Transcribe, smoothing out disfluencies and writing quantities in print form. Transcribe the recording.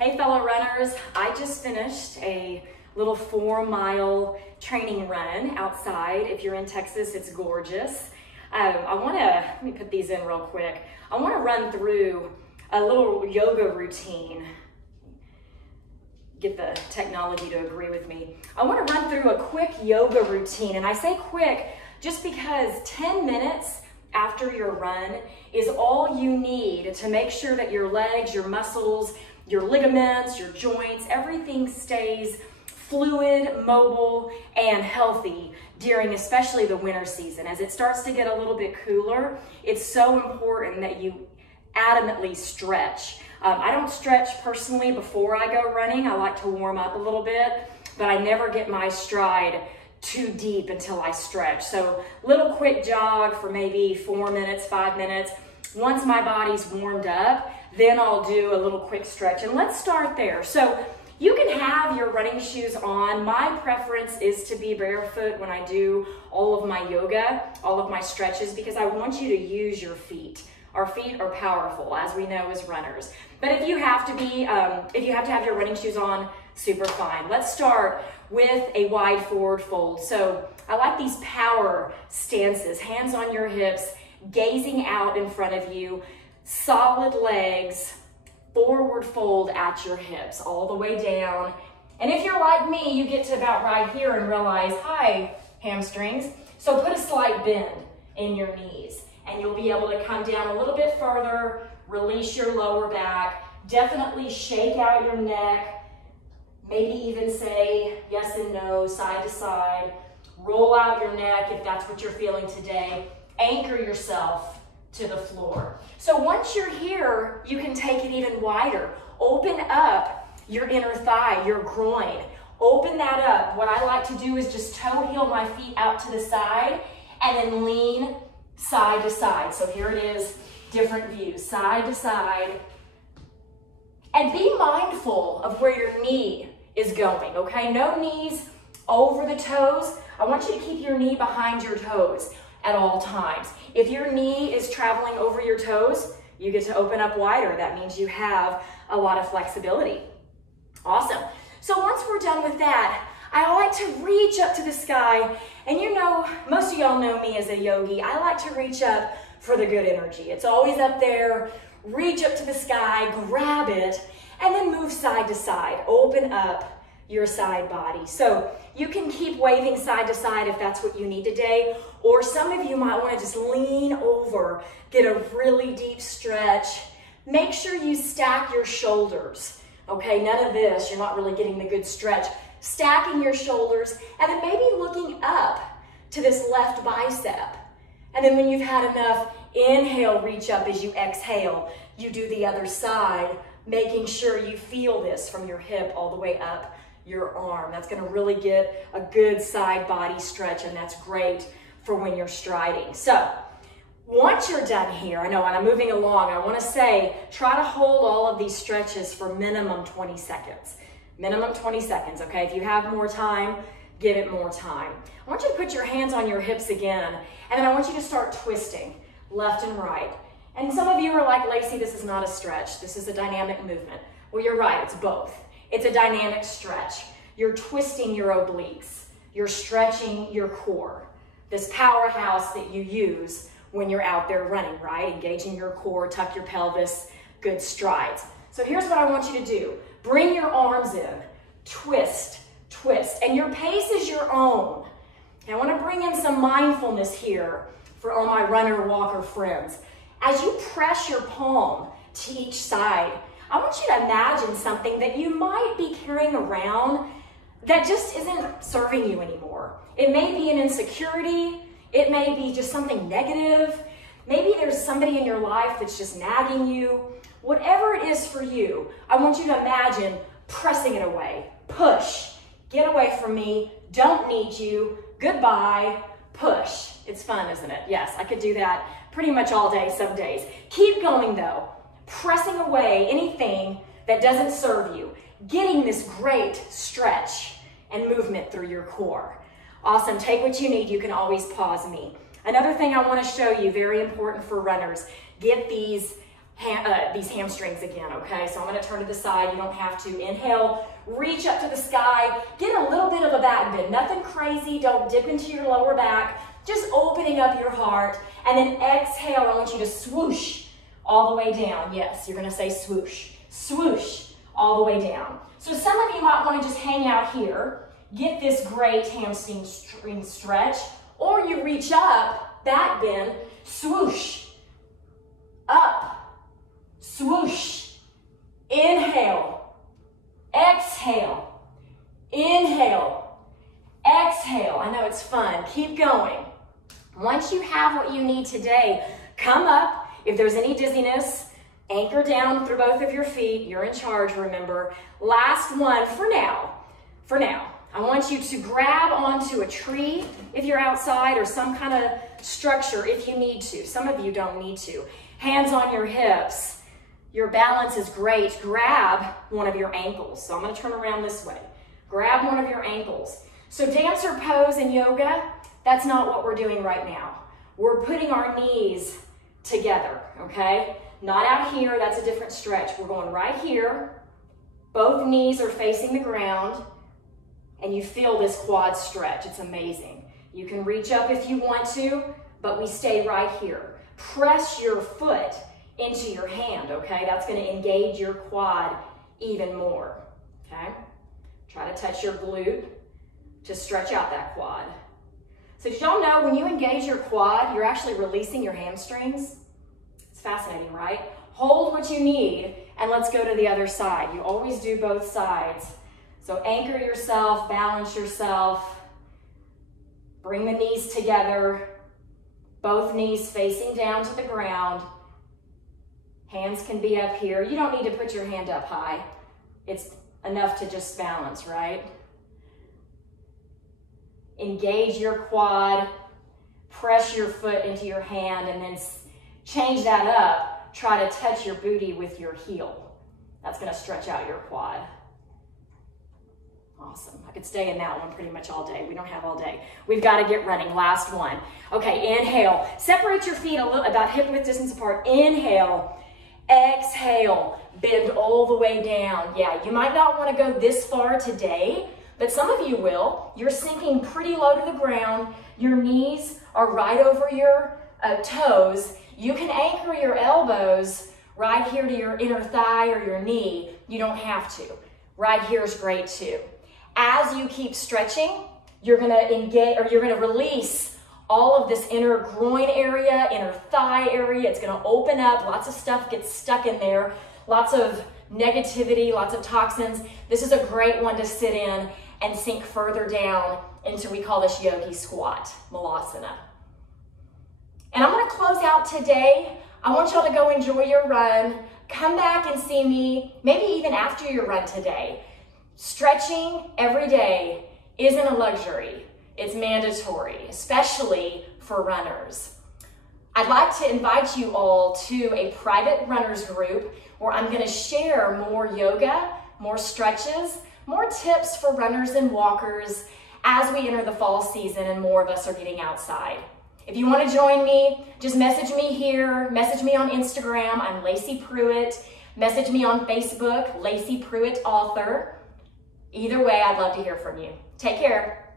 Hey fellow runners, I just finished a little 4-mile training run outside. If you're in Texas, it's gorgeous. Let me put these in real quick. I want to run through a little yoga routine. Get the technology to agree with me. I want to run through a quick yoga routine, and I say quick just because 10 minutes after your run is all you need to make sure that your legs, your muscles, your ligaments, your joints, everything stays fluid, mobile, and healthy during especially the winter season. As it starts to get a little bit cooler, it's so important that you adamantly stretch. I don't stretch personally before I go running. I like to warm up a little bit, but I never get my stride too deep until I stretch. So little quick jog for maybe 4 minutes, 5 minutes. Once my body's warmed up, then I'll do a little quick stretch. And let's start there. So you can have your running shoes on. My preference is to be barefoot when I do all of my yoga, all of my stretches, because I want you to use your feet. Our feet are powerful, as we know as runners. But if you have to have your running shoes on, super fine. Let's start with a wide forward fold. So I like these power stances, hands on your hips, gazing out in front of you, solid legs, forward fold at your hips, all the way down. And if you're like me, you get to about right here and realize, hi, hamstrings. So put a slight bend in your knees, and you'll be able to come down a little bit further, release your lower back, definitely shake out your neck, maybe even say yes and no, side to side, roll out your neck if that's what you're feeling today, anchor yourself to the floor. So once you're here, you can take it even wider. Open up your inner thigh, your groin. Open that up. What I like to do is just toe heel my feet out to the side and then lean side to side. So here it is, different views, side to side. And be mindful of where your knee is going, okay? No knees over the toes. I want you to keep your knee behind your toes at all times. If your knee is traveling over your toes, you get to open up wider. That means you have a lot of flexibility. Awesome. So once we're done with that, I like to reach up to the sky. And you know, most of y'all know me as a yogi. I like to reach up for the good energy. It's always up there. Reach up to the sky, grab it, and then move side to side. Open up your side body. So you can keep waving side to side if that's what you need today, or some of you might want to just lean over, get a really deep stretch. Make sure you stack your shoulders, okay? None of this, you're not really getting the good stretch. Stacking your shoulders, and then maybe looking up to this left bicep. And then when you've had enough, inhale, reach up. As you exhale, you do the other side, making sure you feel this from your hip all the way up your arm. That's going to really get a good side body stretch, and that's great for when you're striding. So once you're done here, I know, and I'm moving along, I want to say, try to hold all of these stretches for minimum 20 seconds. Minimum 20 seconds, okay? If you have more time, give it more time. I want you to put your hands on your hips again, and then I want you to start twisting left and right. And some of you are like, Lacey, this is not a stretch. This is a dynamic movement. Well, you're right, it's both. It's a dynamic stretch. You're twisting your obliques. You're stretching your core. This powerhouse that you use when you're out there running, right? Engaging your core, tuck your pelvis, good strides. So here's what I want you to do. Bring your arms in, twist, twist, and your pace is your own. And I want to bring in some mindfulness here for all my runner walker friends. As you press your palm to each side, I want you to imagine something that you might be carrying around that just isn't serving you anymore. It may be an insecurity. It may be just something negative. Maybe there's somebody in your life that's just nagging you. Whatever it is for you, I want you to imagine pressing it away. Push. Get away from me. Don't need you. Goodbye. Push. It's fun, isn't it? Yes, I could do that pretty much all day some days. Keep going though. Pressing away anything that doesn't serve you. Getting this great stretch and movement through your core. Awesome. Take what you need. You can always pause me. Another thing I want to show you, very important for runners, get these these hamstrings again, okay? So I'm gonna turn to the side. You don't have to. Inhale, reach up to the sky. Get a little bit of a back bend. Nothing crazy. Don't dip into your lower back. Just opening up your heart. And then exhale, I want you to swoosh all the way down. Yes, you're gonna say swoosh. Swoosh all the way down. So some of you might wanna just hang out here, get this great hamstring stretch, or you reach up, back bend, swoosh, up, swoosh, inhale, exhale, inhale, exhale. I know it's fun, keep going. Once you have what you need today, come up. If there's any dizziness, anchor down through both of your feet. You're in charge, remember. Last one for now. I want you to grab onto a tree if you're outside, or some kind of structure if you need to. Some of you don't need to. Hands on your hips. Your balance is great. Grab one of your ankles. So I'm going to turn around this way. Grab one of your ankles. So dancer pose in yoga, that's not what we're doing right now. We're putting our knees together, okay? Not out here, that's a different stretch. We're going right here. Both knees are facing the ground, and you feel this quad stretch. It's amazing. You can reach up if you want to, but we stay right here. Press your foot into your hand, okay? That's gonna engage your quad even more, okay? Try to touch your glute to stretch out that quad. So did y'all know when you engage your quad, you're actually releasing your hamstrings? It's fascinating, right? Hold what you need, and let's go to the other side. You always do both sides. So anchor yourself, balance yourself, bring the knees together, both knees facing down to the ground. Hands can be up here. You don't need to put your hand up high. It's enough to just balance, right? Engage your quad, press your foot into your hand, and then change that up. Try to touch your booty with your heel. That's gonna stretch out your quad. Awesome. I could stay in that one pretty much all day. We don't have all day. We've got to get running. Last one. Okay, inhale. Separate your feet a little, about hip width distance apart. Inhale. Exhale. Bend all the way down. Yeah, you might not want to go this far today, but some of you will. You're sinking pretty low to the ground. Your knees are right over your toes. You can anchor your elbows right here to your inner thigh or your knee. You don't have to. Right here is great too. As you keep stretching, you're gonna engage, or you're gonna release all of this inner groin area, inner thigh area. It's gonna open up, lots of stuff gets stuck in there, lots of negativity, lots of toxins. This is a great one to sit in and sink further down into, we call this Yogi Squat, Malasana. And I'm gonna close out today. I want y'all to go enjoy your run. Come back and see me, maybe even after your run today. Stretching every day isn't a luxury, it's mandatory, especially for runners. I'd like to invite you all to a private runners group where I'm gonna share more yoga, more stretches, more tips for runners and walkers as we enter the fall season and more of us are getting outside. If you wanna join me, just message me here, message me on Instagram, I'm Lacey Pruitt. Message me on Facebook, Lacey Pruitt Author. Either way, I'd love to hear from you. Take care.